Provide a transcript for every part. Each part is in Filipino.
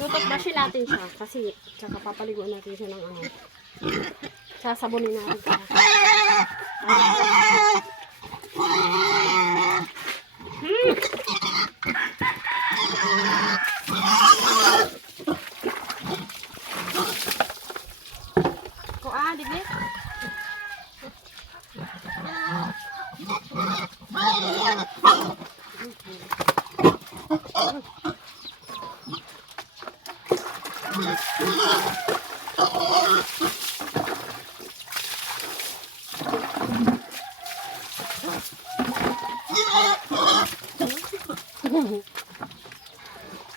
Tututbrush natin siya kasi tsaka papaliguan natin siya ng ano. Sasabunin natin siya. Digit.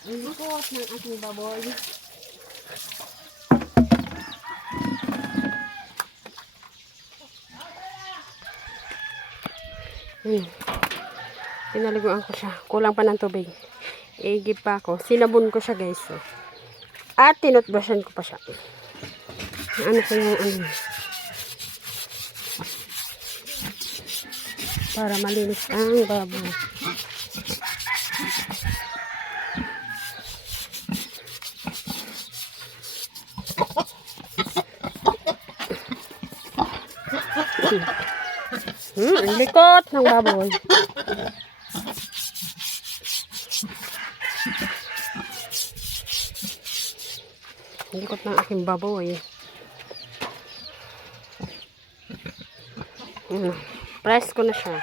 Ang likot ng aking baboy. Pinaliguan ko siya. Kulang pa ng tubig. Igib pa ako. Sinabon ko siya, guys. So. At tinutbrushan ko pa siya. Ano ko yung ano. Para malinis ang baboy. Ang likot ng baboy. Ang likot ng aking baboy. Press ko na siya.